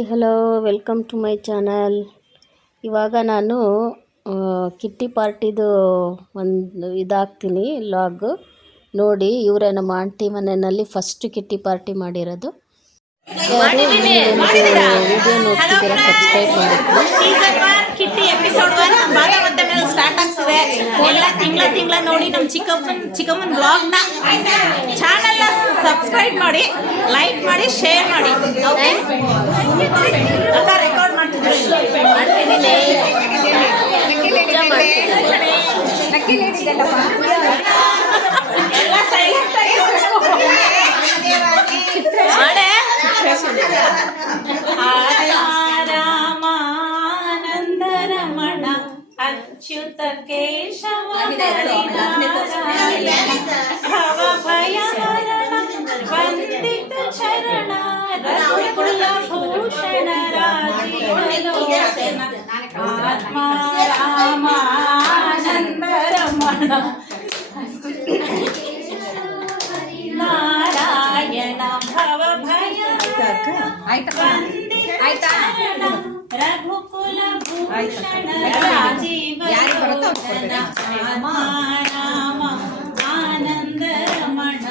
Hi hello welcome to my channel. ಇವಾಗ ನಾನು ಕಿಟ್ಟಿ ಪಾರ್ಟಿದು ಒಂದು ಇದಾಗ್ತೀನಿ ಲಾಗ್ ನೋಡಿ. ಇವರೇ ನಮ್ಮ ಆಂಟಿ ಮನೆಯಲ್ಲಿ ಫಸ್ಟ್ ಕಿಟ್ಟಿ ಪಾರ್ಟಿ ಮಾಡಿರೋದು. ವಿಡಿಯೋ ನೋಡ್ತಿದ್ದೀರಾ, ಸಬ್ಸ್ಕ್ರೈಬ್ ಮಾಡಿ. ಕಿಟ್ಟಿ ಎಪಿಸೋಡ್ 1 ಭಾಗವತ ಮೇಲೆ ಸ್ಟಾರ್ಟ್ ಆಗ್ತಿದೆ. ಎಲ್ಲ ತಿಂಗಳ ನೋಡಿ ನಮ್ಮ ಚಿಕ್ಕಮ್ಮನ ಬ್ಲಾಗ್ ನ ಚಾನೆಲ್ ನ ಸಬ್ಸ್ಕ್ರೈಬ್ ಮಾಡಿ, ಲೈಕ್ ಮಾಡಿ, ಶೇರ್ ಮಾಡಿ. ಅಕ್ಕ ರೆಕಾರ್ಡ್ ಮಾಡ್ತಿದ್ರೆ ಎಲ್ಲ ಸೈಲೆಂಟ್ ಆಗಿ ರಾಮಾನಂದ ರಮಣ ಅಚ್ಯುತ ಕೇಶವ ಭವಭಯ ಹರಣ ವಂದಿತ ಚರಣ ರಘುಕುಲ ಭೂಷಣ ರಾಜೀವಲೋಚನ ಆತ್ಮ ರಾಮಾನಂದ ರಮಣ ನಾರಾಯಣ ಭವಭಯ ರಘುಕುಲ ಭೂಷಣ ರಾಜೀವಲೋಚನ ರಾಮ ಆನಂದ ರಮಣ.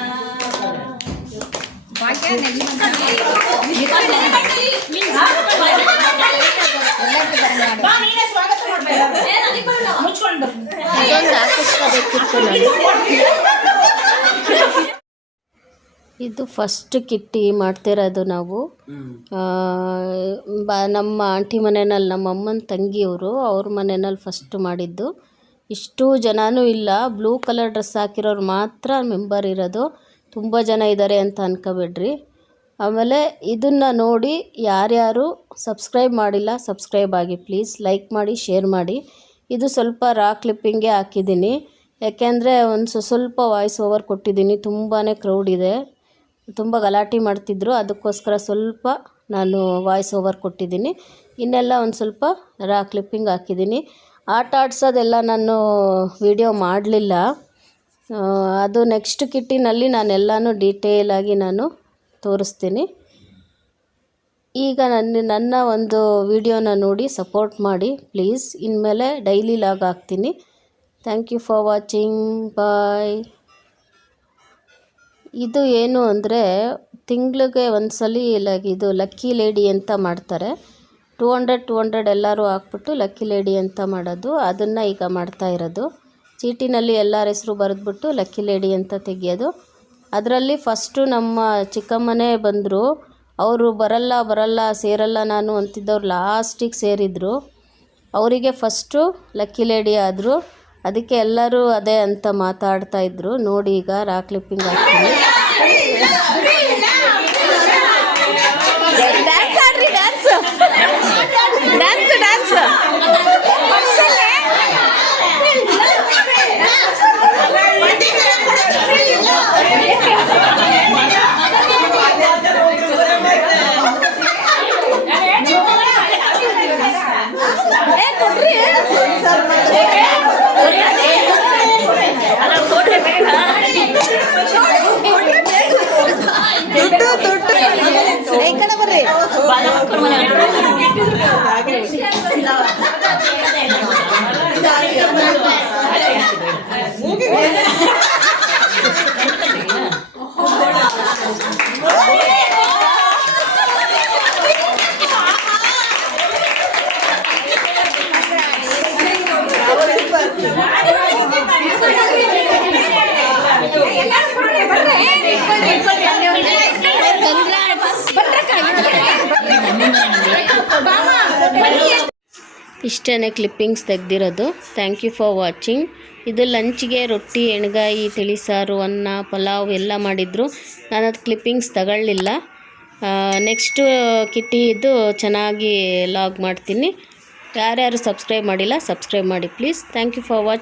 ಇದು ಫಸ್ಟ್ ಕಿಟ್ಟಿ ಮಾಡ್ತಿರೋದು ನಾವು. ನಮ್ಮ ಆಂಟಿ ಮನೆಯಲ್ಲಿ ನಮ್ಮ ಅಮ್ಮನ ತಂಗಿಯವರು ಅವ್ರ ಮನೆಯಲ್ಲಿ ಫಸ್ಟ್ ಮಾಡಿದ್ದು. ಇಷ್ಟು ಜನನೂ ಇಲ್ಲ, ಬ್ಲೂ ಕಲರ್ ಡ್ರೆಸ್ ಹಾಕಿರೋರು ಮಾತ್ರ ಮೆಂಬರ್ ಇರೋದು. ತುಂಬ ಜನ ಇದ್ದಾರೆ ಅಂತ ಅನ್ಕೋಬೇಡ್ರಿ. ಆಮೇಲೆ ಇದನ್ನು ನೋಡಿ ಯಾರ್ಯಾರು ಸಬ್ಸ್ಕ್ರೈಬ್ ಮಾಡಿಲ್ಲ ಸಬ್ಸ್ಕ್ರೈಬ್ ಆಗಿ ಪ್ಲೀಸ್. ಲೈಕ್ ಮಾಡಿ, ಶೇರ್ ಮಾಡಿ. ಇದು ಸ್ವಲ್ಪ ರಾ ಕ್ಲಿಪ್ಪಿಂಗೇ ಹಾಕಿದ್ದೀನಿ, ಯಾಕೆಂದರೆ ಒಂದು ಸ್ವಲ್ಪ ವಾಯ್ಸ್ ಓವರ್ ಕೊಟ್ಟಿದ್ದೀನಿ. ತುಂಬಾ ಕ್ರೌಡ್ ಇದೆ, ತುಂಬ ಗಲಾಟೆ ಮಾಡ್ತಿದ್ರು, ಅದಕ್ಕೋಸ್ಕರ ಸ್ವಲ್ಪ ನಾನು ವಾಯ್ಸ್ ಓವರ್ ಕೊಟ್ಟಿದ್ದೀನಿ. ಇನ್ನೆಲ್ಲ ಒಂದು ಸ್ವಲ್ಪ ರಾ ಕ್ಲಿಪ್ಪಿಂಗ್ ಹಾಕಿದ್ದೀನಿ. ಆಟ ಆಡ್ಸೋದೆಲ್ಲ ನಾನು ವಿಡಿಯೋ ಮಾಡಲಿಲ್ಲ. ಅದು ನೆಕ್ಸ್ಟ್ ಕಿಟ್ಟಿನಲ್ಲಿ ನಾನೆಲ್ಲನೂ ಡೀಟೇಲಾಗಿ ನಾನು ತೋರಿಸ್ತೀನಿ. ಈಗ ನನ್ನ ಒಂದು ವಿಡಿಯೋನ ನೋಡಿ ಸಪೋರ್ಟ್ ಮಾಡಿ ಪ್ಲೀಸ್. ಇನ್ಮೇಲೆ ಡೈಲಿ ಲಾಗ್ ಹಾಕ್ತೀನಿ. ಥ್ಯಾಂಕ್ ಯು ಫಾರ್ ವಾಚಿಂಗ್, ಬಾಯ್. ಇದು ಏನು ಅಂದರೆ ತಿಂಗಳಿಗೆ ಒಂದು ಸಲ ಇದು ಲಕ್ಕಿ ಲೇಡಿ ಅಂತ ಮಾಡ್ತಾರೆ. 200 ಎಲ್ಲರೂ ಹಾಕ್ಬಿಟ್ಟು ಲಕ್ಕಿ ಲೇಡಿ ಅಂತ ಮಾಡೋದು. ಅದನ್ನು ಈಗ ಮಾಡ್ತಾ ಇರೋದು. ಚೀಟಿನಲ್ಲಿ ಎಲ್ಲರ ಹೆಸರು ಬರೆದ್ಬಿಟ್ಟು ಲಕ್ಕಿ ಲೇಡಿ ಅಂತ ತೆಗಿಯೋದು. ಅದರಲ್ಲಿ ಫಸ್ಟು ನಮ್ಮ ಚಿಕ್ಕಮ್ಮನೇ ಬಂದರು. ಅವರು ಬರಲ್ಲ ಸೇರಲ್ಲ ನಾನು ಅಂತಿದ್ದವ್ರು ಲಾಸ್ಟಿಗೆ ಸೇರಿದರು. ಅವರಿಗೆ ಫಸ್ಟು ಲಕ್ಕಿ ಲೇಡಿ ಆದರು. ಅದಕ್ಕೆ ಎಲ್ಲರೂ ಅದೇ ಅಂತ ಮಾತಾಡ್ತಾಯಿದ್ರು. ನೋಡಿ ಈಗ ರಾ ಕ್ಲಿಪ್ಪಿಂಗ್ ಹಾಕ್ತೀನಿ. ಇಷ್ಟೇ ಕ್ಲಿಪ್ಪಿಂಗ್ಸ್ ತೆಗೆದಿರೋದು. Thank you for watching. ಇದು ಲಂಚ್ಗೆ ರೊಟ್ಟಿ, ಎಣ್ಗಾಯಿ, ತಿಳಿಸಾರು, ಅನ್ನ, ಪಲಾವ್ ಎಲ್ಲ ಮಾಡಿದರು. ನಾನು ಅದು ಕ್ಲಿಪ್ಪಿಂಗ್ಸ್ ತಗೊಳ್ಳಿಲ್ಲ. ನೆಕ್ಸ್ಟು ಕಿಟ್ಟಿದು ಚೆನ್ನಾಗಿ ಲಾಗ್ ಮಾಡ್ತೀನಿ. ಯಾರ್ಯಾರು ಸಬ್ಸ್ಕ್ರೈಬ್ ಮಾಡಿಲ್ಲ ಸಬ್ಸ್ಕ್ರೈಬ್ ಮಾಡಿ please. Thank you for watching.